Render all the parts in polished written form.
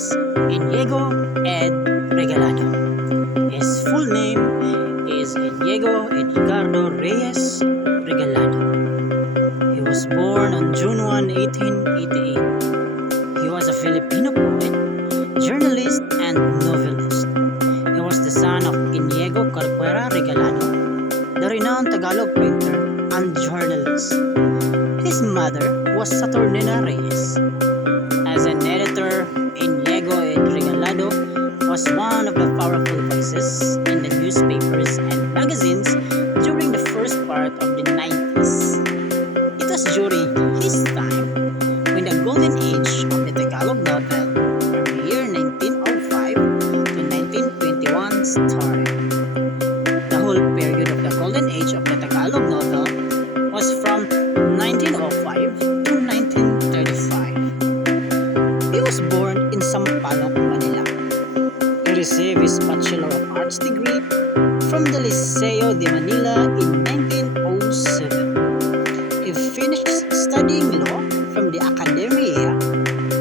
is Inigo Ed Regalado. His full name is Inigo Edgardo Reyes Regalado. He was born on June 1, 1888. He was a Filipino poet, journalist, and novelist. He was the son of Inigo Corcuera Regalado, the renowned Tagalog printer and journalist. His mother was Saturnina Reyes. As an editor, Inigo Ed Regalado was one of the powerful voices in the newspapers and magazines during the first part of the 90s. It was during his time when the golden age of the Tagalog novel from the year 1905 to 1921 started. The whole period of the golden age of the Tagalog novel was from 1905 to 1935. He was born in Sampaloc, Manila. He received his Bachelor of Arts degree from the Liceo de Manila in 1907. He finished studying law from the Academia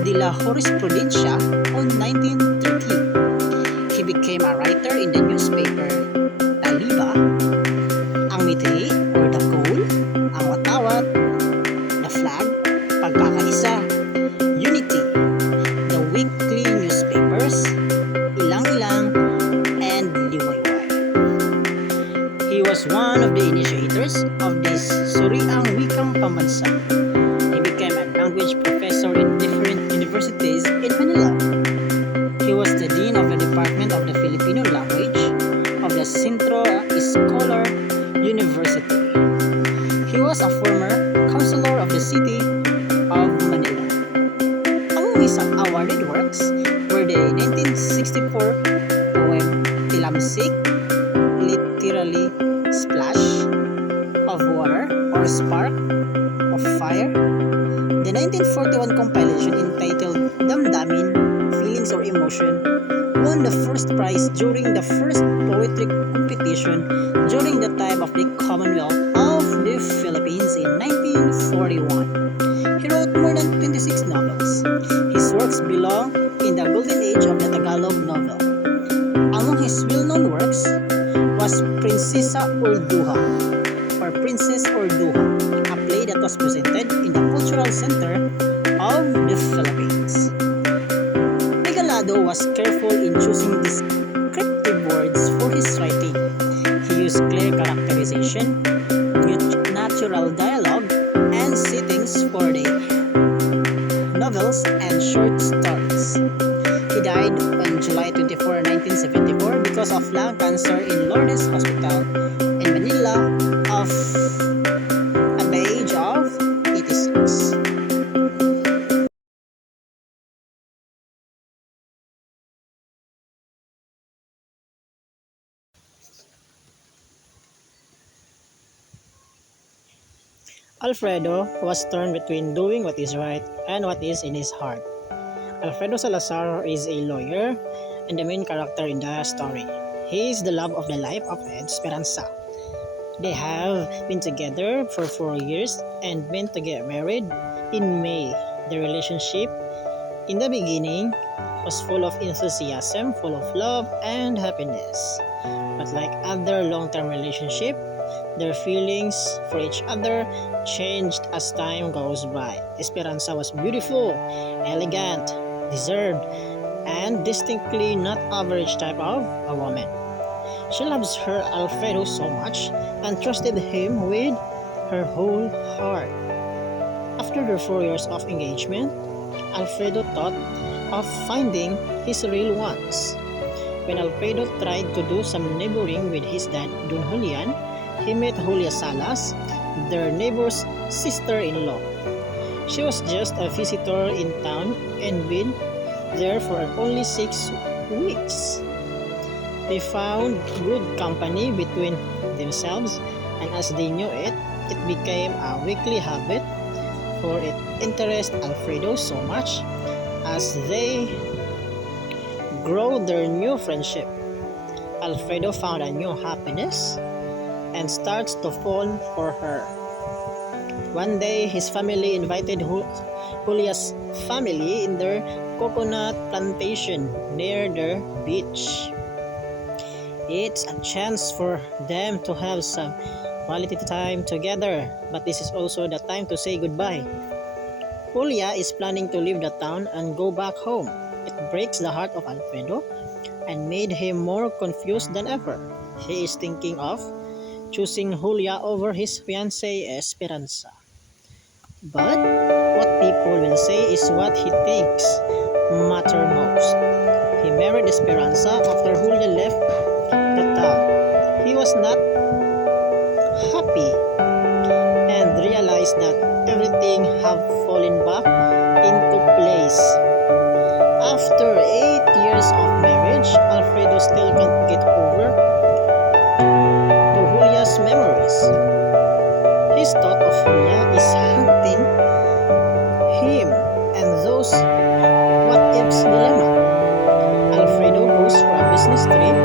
de la Jurisprudencia on 1913. He became a writer in the newspaper Taliba, Ang Mitili or The Goal, Ang Watawat, The Flag, Pagkakaisa, Unity, the weekly newspapers, Ilang-Ilang, and Liwayway. He was one of the initiators of the Suriang Wikang Pambansa. He became a language professor in different universities in Manila. He was the dean of the Department of the Filipino Language of the Centro Escolar University. He was a former councilor of the city of Manila. Among his awarded works were the 1964 poem Tilamsik, literally splash of water or spark of fire, the 1941 compilation entitled Damdamin, Feelings or Emotion, won the first prize during the first poetry competition during the time of the Commonwealth of the Philippines in 1941. He wrote more than 26 novels. His works belong in the golden age of the Tagalog novel. Among his well-known works was Prinsesa Urduha or Princess Urduha, a play that was presented in the Cultural Center of the Philippines. Regalado was careful in choosing descriptive words for his writing. He used clear characterization, natural dialogue, and settings for the novels and short stories. He died on July 24, 1974 because of lung cancer in Lourdes Hospital in Manila at the age of 86. Alfredo was torn between doing what is right and what is in his heart. Alfredo Salazar is a lawyer and the main character in the story. He is the love of the life of Esperanza. They have been together for 4 years and meant to get married in May. The relationship in the beginning was full of enthusiasm, full of love and happiness. But like other long-term relationships, their feelings for each other changed as time goes by. Esperanza was beautiful, elegant, deserved, and distinctly not average type of a woman. She loves her Alfredo so much and trusted him with her whole heart. After their 4 years of engagement, Alfredo thought of finding his real ones. When Alfredo tried to do some neighboring with his dad, Don Julian, he met Julia Salas, their neighbor's sister-in-law. She was just a visitor in town and been there for only 6 weeks. They found good company between themselves, and as they knew it, it became a weekly habit, for it interested Alfredo so much as they grow their new friendship. Alfredo found a new happiness and starts to fall for her. One day, his family invited Julia's family in their coconut plantation near the beach. It's a chance for them to have some quality time together, but this is also the time to say goodbye. Julia is planning to leave the town and go back home. It breaks the heart of Alfredo and made him more confused than ever. He is thinking of choosing Julia over his fiancée Esperanza. But what people will say is what he thinks matter most. He married Esperanza after Julia left the town. He was not happy and realized that everything had fallen back into place. After 8 years of marriage, Alfredo still can't get over to Julia's memories. His thought of Julia is haunting him and those what ifs dilemma. Alfredo goes for a business trip